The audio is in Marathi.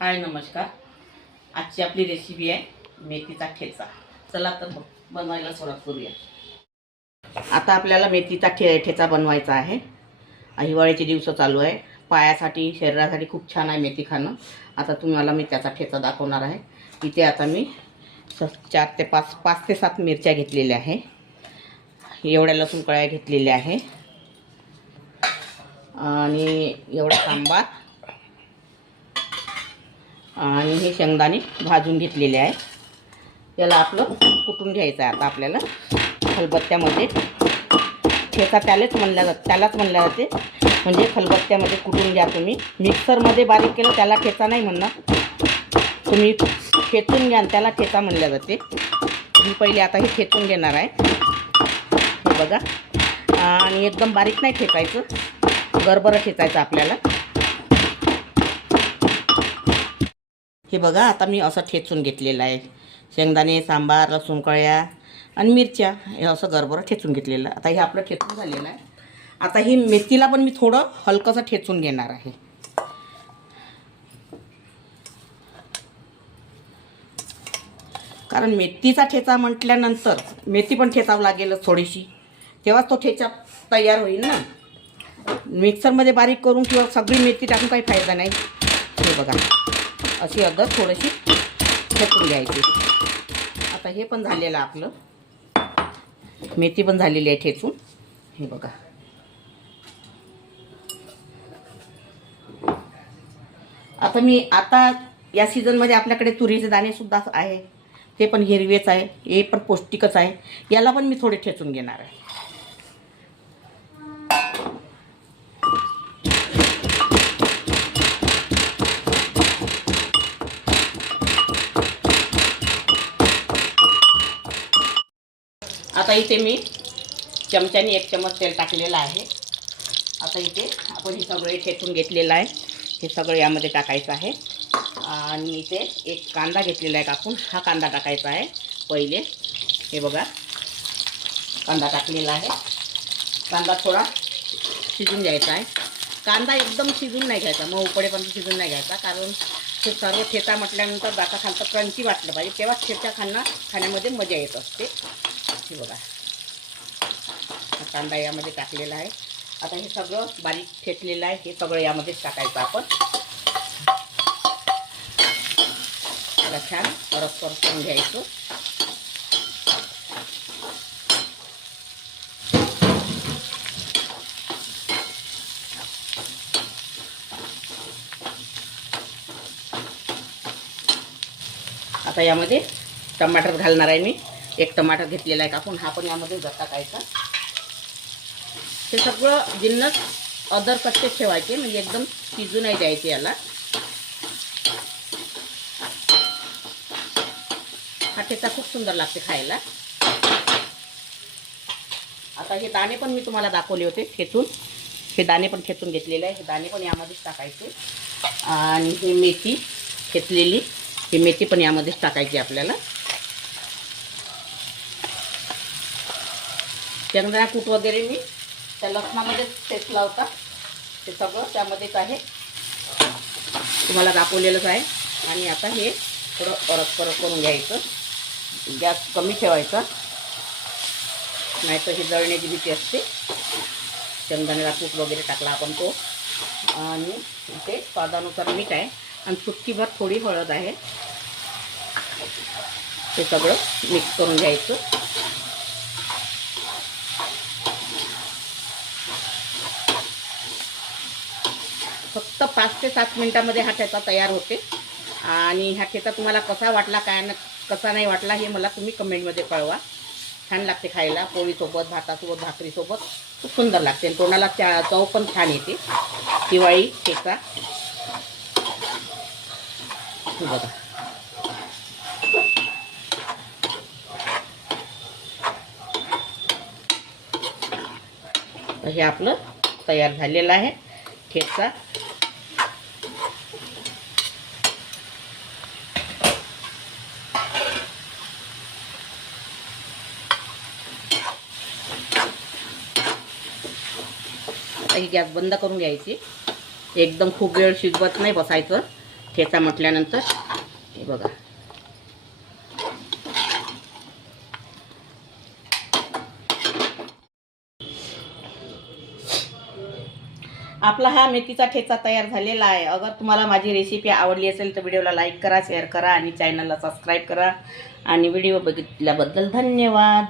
हाय नमस्कार। आजची आपली रेसिपी आहे मेथीचा ठेचा। चला तर बनवायला सुरुवात करूया। आता आपल्याला मेथीचा ठेचा बनवायचा आहे। हिवाळ्याचे दिवस चालू आहे, पायासाठी शरीरासाठी खूप छान आहे मेथी खाणं। आता तुम्हाला मी त्याचा ठेचा दाखवणार आहे। इथे आता मी 4 ते 5 ते 7 मिरच्या घेतलेल्या आहे, एवढ्या लसूण कळ्या घेतलेल्या आहे आणि एवढा सांबार आणि हे शेंगदाणे भाजून घेतलेले आहे। याला आपलं कुटून घ्यायचं आहे। आता आपल्याला खलबत्त्यामध्ये ठेचा त्यालाच म्हणलं जाते, म्हणजे खलबत्त्यामध्ये कुटून घ्या तुम्ही। मिक्सरमध्ये बारीक केलं त्याला ठेचा नाही म्हणणार, तुम्ही ठेचून घ्या त्याला ठेचा म्हणलं जाते। मी पहिले आता हे ठेचून घेणार आहे, हे बघा। आणि एकदम बारीक नाही ठेचायचं, गरबरं ठेचायचं आपल्याला। हे बघा आता मी असं ठेचून घेतलेलं आहे, शेंगदाणे, सांबार, लसूण कळ्या आणि मिरच्या हे असं गरबरं ठेचून घेतलेलं। आता हे आपलं ठेचून झालेलं आहे। आता ही मेथीला पण मी थोडं हलकंसं ठेचून घेणार आहे, कारण मेथीचा ठेचा म्हटल्यानंतर मेथी पण ठेचावं लागेल थोडीशी, तेव्हाच तो ठेचा तयार होईल ना। मिक्सरमध्ये बारीक करून किंवा सगळी मेथी टाकून काही फायदा नाही। हे बघा अशी अगदी थोडीशी ठेचून घ्यायची। आता हे पण झालेलं आपलं, मेथी पण झालेली आहे ठेचून, हे बघा। आता या सीझनमध्ये आपल्याकडे तुरीचे दाणे सुद्धा आहे, ते पण हिरवेच आहे, हे पण पौष्टिकच आहे। याला पण मी थोडे ठेचून घेणार आहे। आता इथे मी चमच्याने 1 चमच तेल टाकलेलं आहे। आता इथे आपण हे सगळे ठेचून घेतलेलं आहे, हे सगळं यामध्ये टाकायचं आहे। आणि इथे एक कांदा घेतलेला आहे कापून, हा कांदा टाकायचा आहे पहिले। हे बघा कांदा टाकलेला आहे। कांदा थोडा शिजून घ्यायचा आहे। कांदा एकदम शिजून नाही घ्यायचा, मग उकडेपर्यंत शिजून नाही घ्यायचा, कारण हे सर्व ठेचा म्हटल्यानंतर दाता खालतं क्रंची वाटलं पाहिजे, तेव्हाच ठेचा खाण्यामध्ये मजा येत असते। हे बघा कांदा यामध्ये टाकलेला आहे। आता हे सगळं बारीक ठेचलेलं आहे, हे सगळं यामध्येच टाकायचं आपण। त्याला छान रस्सर करून घ्यायचं। आता यामध्ये टमाटर घालणार आहे मी, 1 टमाटर घेतलेला आहे कापून, हा पण यामध्ये टाकायचा। हे सगळं जिन्नस अदर कच्चे ठेवायचे, म्हणजे एकदम शिजू नाही द्यायचे याला। हा ठेचा खूप सुंदर लागते खायला। आता हे दाणे पण मी तुम्हाला दाखवले होते ठेचून, हे दाणे पण ठेचून घेतलेले आहे, हे दाणे पण यामध्येच टाकायचे। आणि ही मेथी ठेचलेली, ही मेथी पण यामध्येच टाकायची आपल्याला। शेंगदाणा कूट वगैरे मी त्या लसणामध्येच ठेचला होता, ते सगळं त्यामध्येच आहे, तुम्हाला दाखवलेलंच आहे। आणि आता हे थोडं परत करून घ्यायचं, गॅस कमी ठेवायचा, नाहीतर ही जळण्याची भीती असते। शेंगदाण्याला कूट वगैरे टाकला आपण तो, आणि इथे स्वादानुसार मीठ आहे आणि चुटकीभर थोडी हळद आहे। ते सगळं मिक्स करून घ्यायचं। फक्त 5 ते 7 मिनिटांमध्ये हा ठेचा तयार होते। आणि हा ठेचा तुम्हाला कसा वाटला, कसा नाही वाटला, हे मला तुम्ही कमेंटमध्ये कळवा। छान लागते खायला, पोळीसोबत, भातासोबत, भाकरीसोबत खूप सुंदर लागते, तोंडाला चव पण छान येते। दिवाळी ठेचा बघा। हे आपलं तयार झालेलं आहे ठेचा। आता ही गॅस बंद करून घ्यायची, एकदम खूप वेळ शिजवत नाही बसायचं, ठेचा म्हटल्यानंतर हे बघा, आपला हा मेथीचा ठेचा तयार झालेला आहे. अगर तुम्हाला माझी रेसिपी आवडली असेल तर व्हिडिओला लाईक करा, शेअर करा आणि चॅनलला सबस्क्राईब करा. आणि व्हिडिओ बघितल्याबद्दल धन्यवाद.